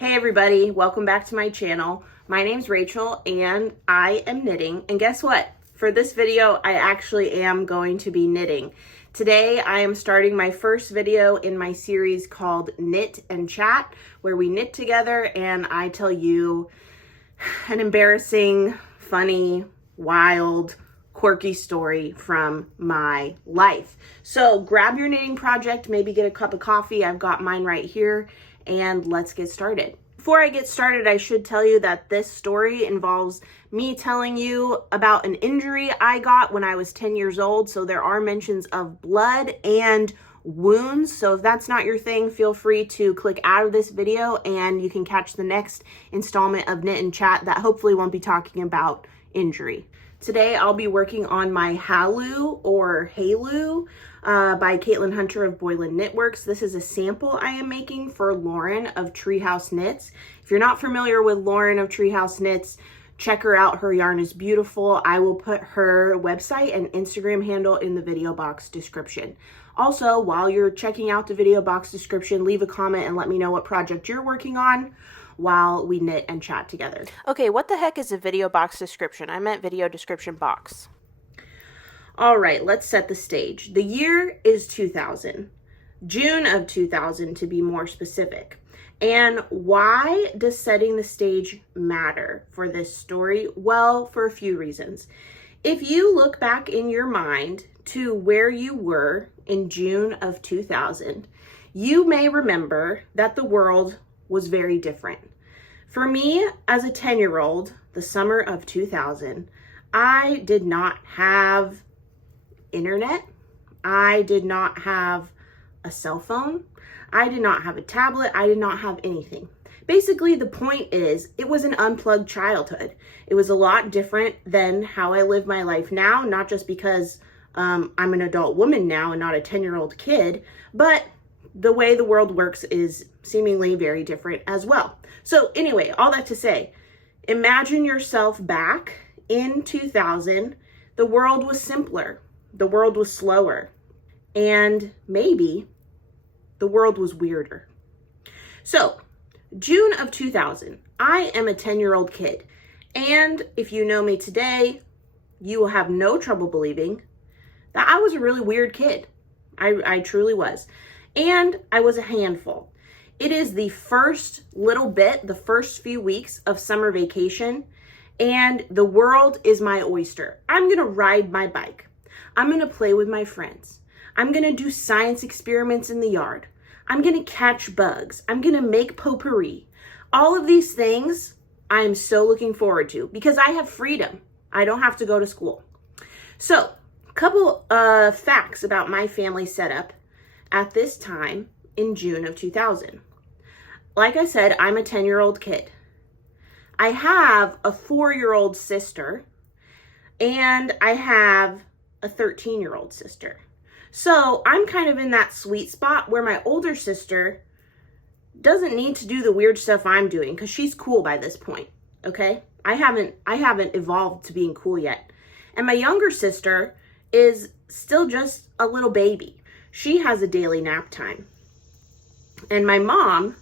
Hey everybody, welcome back to my channel. My name's Rachel and I am knitting, and guess what? For this video, I actually am going to be knitting. Today, I am starting my first video in my series called Knit and Chat, where we knit together and I tell you an embarrassing, funny, wild, quirky story from my life. So grab your knitting project, maybe get a cup of coffee. I've got mine right here. And let's get started. Before I get started, I should tell you that this story involves me telling you about an injury I got when I was 10 years old. So there are mentions of blood and wounds. So if that's not your thing, feel free to click out of this video and you can catch the next installment of Knit and Chat that hopefully won't be talking about injury. Today, I'll be working on my Halu or Halu by Caitlin Hunter of Boylan Knitworks. This is a sample I am making for Lauren of TreeHouse Knits. If you're not familiar with Lauren of TreeHouse Knits, check her out. Her yarn is beautiful. I will put her website and Instagram handle in the video box description. Also, while you're checking out the video box description, leave a comment and let me know what project you're working on while we knit and chat together. Okay, what the heck is a video box description? I meant video description box. All right, let's set the stage. The year is 2000, June of 2000 to be more specific. And why does setting the stage matter for this story? Well, for a few reasons. If you look back in your mind to where you were in June of 2000, you may remember that the world was very different. For me, as a 10-year-old, the summer of 2000, I did not have internet. I did not have a cell phone. I did not have a tablet. I did not have anything. Basically, the point is, it was an unplugged childhood. It was a lot different than how I live my life now, not just because I'm an adult woman now and not a 10-year-old kid, but the way the world works is seemingly very different as well. So anyway, all that to say, imagine yourself back in 2000. The world was simpler. The world was slower. And maybe the world was weirder. So June of 2000, I am a 10-year-old kid. And if you know me today, you will have no trouble believing that I was a really weird kid. I truly was. And I was a handful. It is the first little bit, the first few weeks of summer vacation, and the world is my oyster. I'm gonna ride my bike. I'm gonna play with my friends. I'm gonna do science experiments in the yard. I'm gonna catch bugs. I'm gonna make potpourri. All of these things I am so looking forward to because I have freedom. I don't have to go to school. So, a couple facts about my family setup at this time in June of 2000. Like I said, I'm a 10-year-old kid. I have a 4-year-old sister and I have a 13-year-old sister. So I'm kind of in that sweet spot where my older sister doesn't need to do the weird stuff I'm doing because she's cool by this point, okay? I haven't evolved to being cool yet. And my younger sister is still just a little baby. She has a daily nap time. And my mom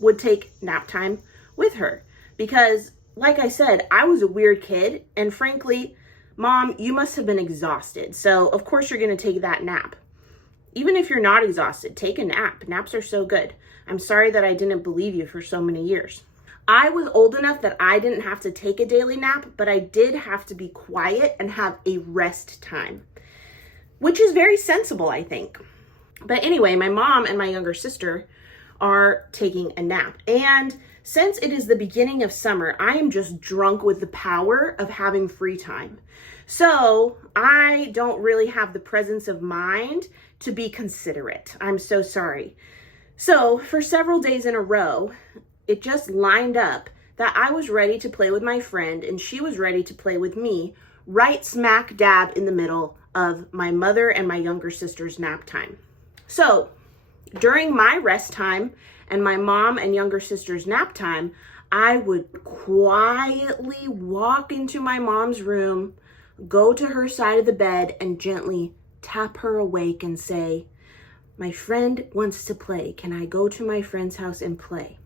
would take nap time with her because, like I said, I was a weird kid. And frankly, Mom, you must have been exhausted. So, of course, you're going to take that nap. Even if you're not exhausted, take a nap. Naps are so good. I'm sorry that I didn't believe you for so many years. I was old enough that I didn't have to take a daily nap, but I did have to be quiet and have a rest time, which is very sensible, I think. But anyway, my mom and my younger sister are taking a nap. And since it is the beginning of summer, I am just drunk with the power of having free time. So I don't really have the presence of mind to be considerate. I'm so sorry. So for several days in a row, it just lined up that I was ready to play with my friend and she was ready to play with me, right smack dab in the middle of my mother and my younger sister's nap time. So during my rest time and my mom and younger sister's nap time, I would quietly walk into my mom's room, go to her side of the bed and gently tap her awake and say, "My friend wants to play. Can I go to my friend's house and play?"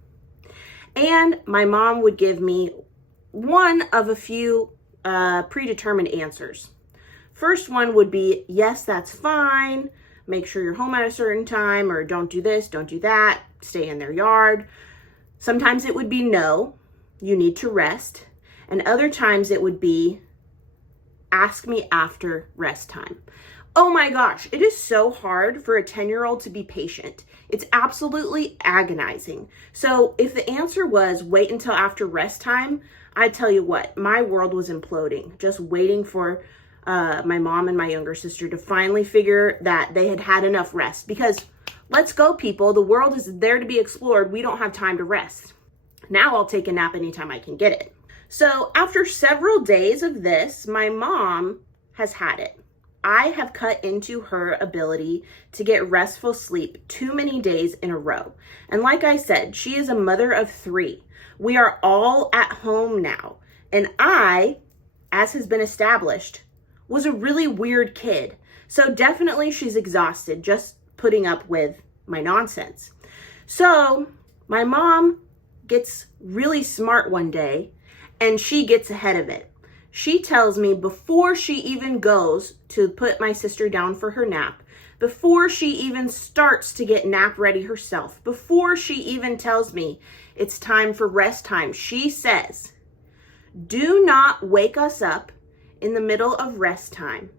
And my mom would give me one of a few predetermined answers. First one would be, yes, that's fine. Make sure you're home at a certain time, or don't do this, don't do that, stay in their yard. Sometimes it would be no, you need to rest. And other times it would be, ask me after rest time. Oh my gosh, it is so hard for a 10-year-old to be patient. It's absolutely agonizing. So if the answer was wait until after rest time, I tell you what, my world was imploding, just waiting for my mom and my younger sister to finally figure that they had had enough rest. Because let's go, people, the world is there to be explored. We don't have time to rest. Now I'll take a nap anytime I can get it. So after several days of this, my mom has had it. I have cut into her ability to get restful sleep too many days in a row. And like I said, she is a mother of 3. We are all at home now. And I, as has been established, was a really weird kid. So definitely she's exhausted just putting up with my nonsense. So my mom gets really smart one day and she gets ahead of it. She tells me before she even goes to put my sister down for her nap, before she even starts to get nap ready herself, before she even tells me it's time for rest time, she says, do not wake us up in the middle of rest time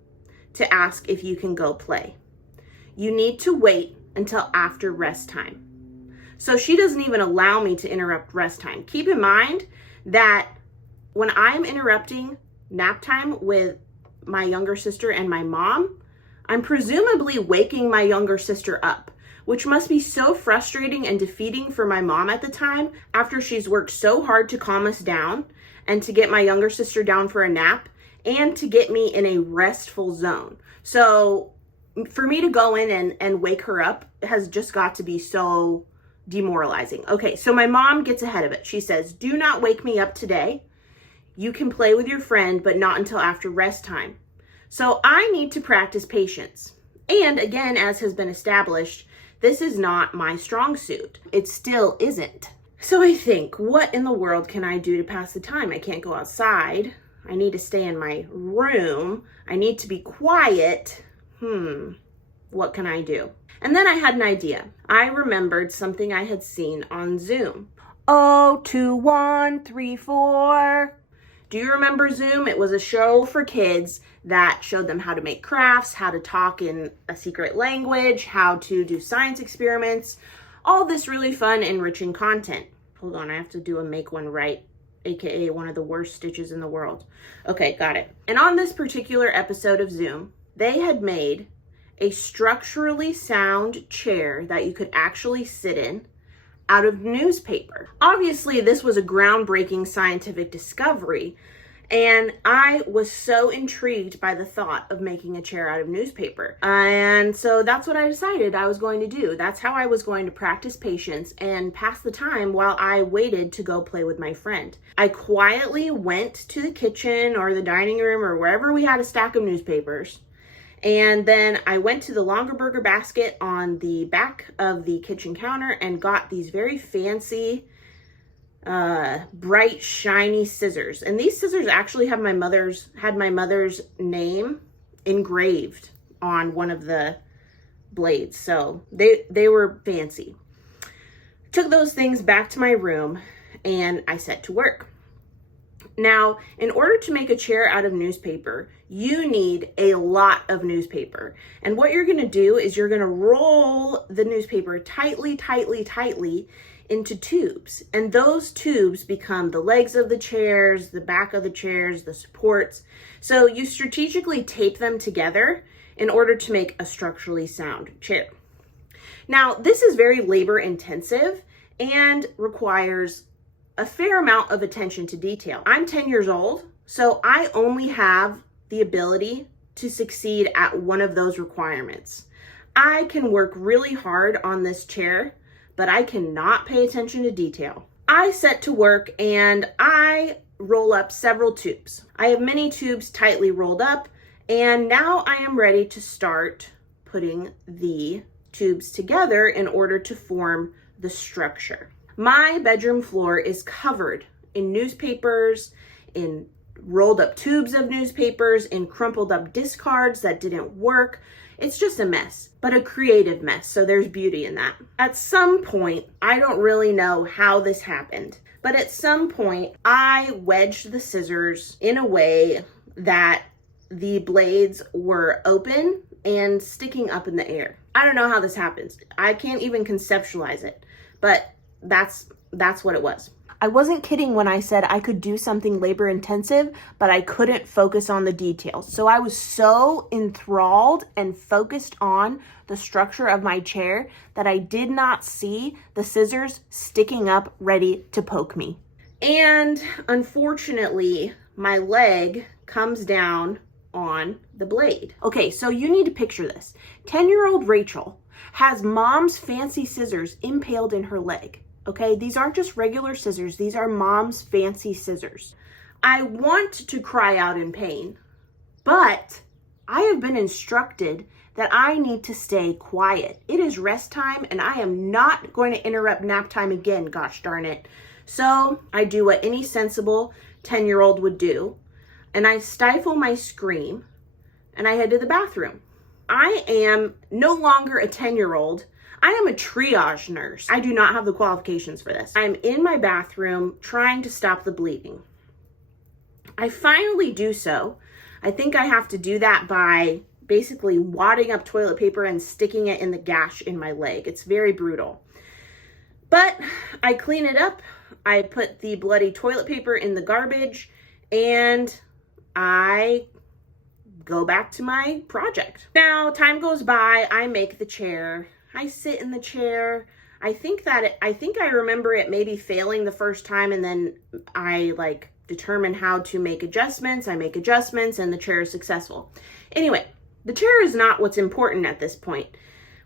to ask if you can go play. You need to wait until after rest time. So she doesn't even allow me to interrupt rest time. Keep in mind that when I'm interrupting nap time with my younger sister and my mom, I'm presumably waking my younger sister up, which must be so frustrating and defeating for my mom at the time after she's worked so hard to calm us down and to get my younger sister down for a nap and to get me in a restful zone. So for me to go in and wake her up has just got to be so demoralizing. Okay, so my mom gets ahead of it. She says, do not wake me up today. You can play with your friend, but not until after rest time. So I need to practice patience. And again, as has been established, this is not my strong suit. It still isn't. So I think, what in the world can I do to pass the time? I can't go outside. I need to stay in my room. I need to be quiet. What can I do? And then I had an idea. I remembered something I had seen on Zoom. 02134. Do you remember Zoom? It was a show for kids that showed them how to make crafts, how to talk in a secret language, how to do science experiments, all this really fun, enriching content. Hold on, I have to do a make one right, aka one of the worst stitches in the world. Okay, got it. And on this particular episode of Zoom, they had made a structurally sound chair that you could actually sit in out of newspaper. Obviously, this was a groundbreaking scientific discovery, and I was so intrigued by the thought of making a chair out of newspaper. And so that's what I decided I was going to do. That's how I was going to practice patience and pass the time while I waited to go play with my friend. I quietly went to the kitchen or the dining room or wherever we had a stack of newspapers. And then I went to the Longaberger basket on the back of the kitchen counter and got these very fancy, bright, shiny scissors. And these scissors actually had my mother's name engraved on one of the blades. So they were fancy. Took those things back to my room and I set to work. Now, in order to make a chair out of newspaper, you need a lot of newspaper. And what you're going to do is you're going to roll the newspaper tightly into tubes. And those tubes become the legs of the chairs, the back of the chairs, the supports. So you strategically tape them together in order to make a structurally sound chair. Now, this is very labor intensive and requires a fair amount of attention to detail. I'm 10 years old, so I only have the ability to succeed at one of those requirements. I can work really hard on this chair, but I cannot pay attention to detail. I set to work and I roll up several tubes. I have many tubes tightly rolled up, and now I am ready to start putting the tubes together in order to form the structure. My bedroom floor is covered in newspapers, in rolled up tubes of newspapers, in crumpled up discards that didn't work. It's just a mess, but a creative mess, so there's beauty in that. At some point, I don't really know how this happened, but at some point, I wedged the scissors in a way that the blades were open and sticking up in the air. I don't know how this happens. I can't even conceptualize it, but that's what it was. I wasn't kidding when I said I could do something labor intensive, but I couldn't focus on the details. So I was so enthralled and focused on the structure of my chair that I did not see the scissors sticking up ready to poke me. And unfortunately, my leg comes down on the blade. Okay, so you need to picture this. 10-year-old Rachel has mom's fancy scissors impaled in her leg. Okay, these aren't just regular scissors. These are mom's fancy scissors. I want to cry out in pain, but I have been instructed that I need to stay quiet. It is rest time and I am not going to interrupt nap time again, gosh darn it. So I do what any sensible 10-year-old would do, and I stifle my scream and I head to the bathroom. I am no longer a 10-year-old. I am a triage nurse. I do not have the qualifications for this. I'm in my bathroom trying to stop the bleeding. I finally do so. I think I have to do that by basically wadding up toilet paper and sticking it in the gash in my leg. It's very brutal. But I clean it up. I put the bloody toilet paper in the garbage and I go back to my project. Now, time goes by. I make the chair. I sit in the chair. I think I remember it maybe failing the first time, and then I determine how to make adjustments. I make adjustments and the chair is successful. Anyway, the chair is not what's important at this point.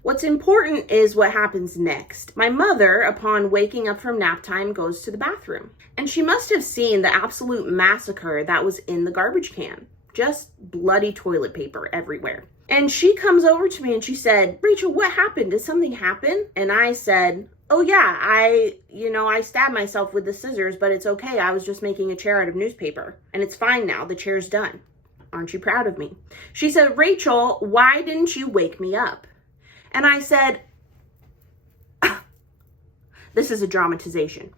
What's important is what happens next. My mother, upon waking up from nap time, goes to the bathroom, and she must have seen the absolute massacre that was in the garbage can. Just bloody toilet paper everywhere. And she comes over to me and she said, "Rachel, what happened? Did something happen?" And I said, "Oh yeah, I stabbed myself with the scissors, but it's okay. I was just making a chair out of newspaper. And it's fine now. The chair's done. Aren't you proud of me?" She said, "Rachel, why didn't you wake me up?" And I said, this is a dramatization.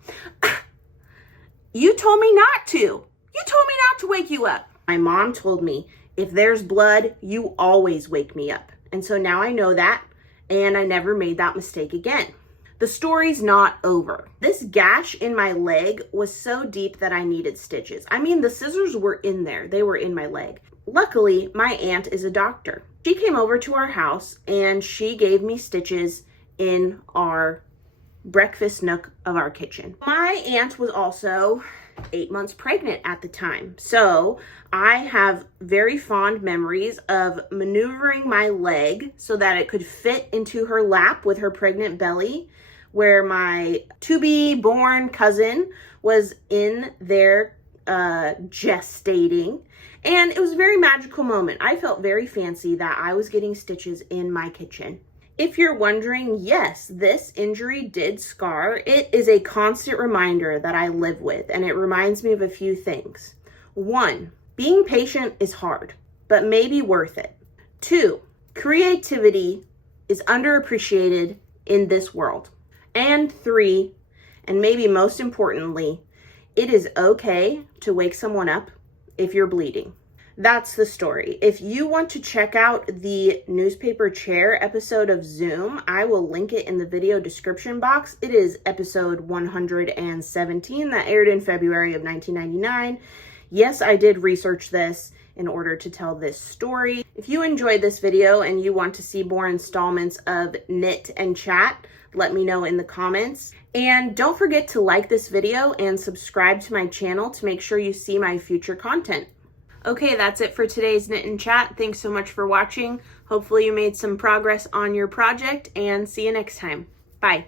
"You told me not to. You told me not to wake you up." My mom told me, "If there's blood, you always wake me up." And so now I know that, and I never made that mistake again. The story's not over. This gash in my leg was so deep that I needed stitches. I mean, the scissors were in there. They were in my leg. Luckily, my aunt is a doctor. She came over to our house and she gave me stitches in our breakfast nook of our kitchen. My aunt was also 8 months pregnant at the time. So I have very fond memories of maneuvering my leg so that it could fit into her lap with her pregnant belly, where my to-be-born cousin was in there gestating. And it was a very magical moment. I felt very fancy that I was getting stitches in my kitchen. If you're wondering, yes, this injury did scar. It is a constant reminder that I live with, and it reminds me of a few things. 1, being patient is hard, but maybe worth it. 2, creativity is underappreciated in this world. And 3, and maybe most importantly, it is okay to wake someone up if you're bleeding. That's the story. If you want to check out the newspaper chair episode of Zoom, I will link it in the video description box. It is episode 117 that aired in February of 1999. Yes, I did research this in order to tell this story. If you enjoyed this video and you want to see more installments of Knit and Chat, let me know in the comments. And don't forget to like this video and subscribe to my channel to make sure you see my future content. Okay, that's it for today's Knit and Chat. Thanks so much for watching. Hopefully you made some progress on your project, and see you next time. Bye.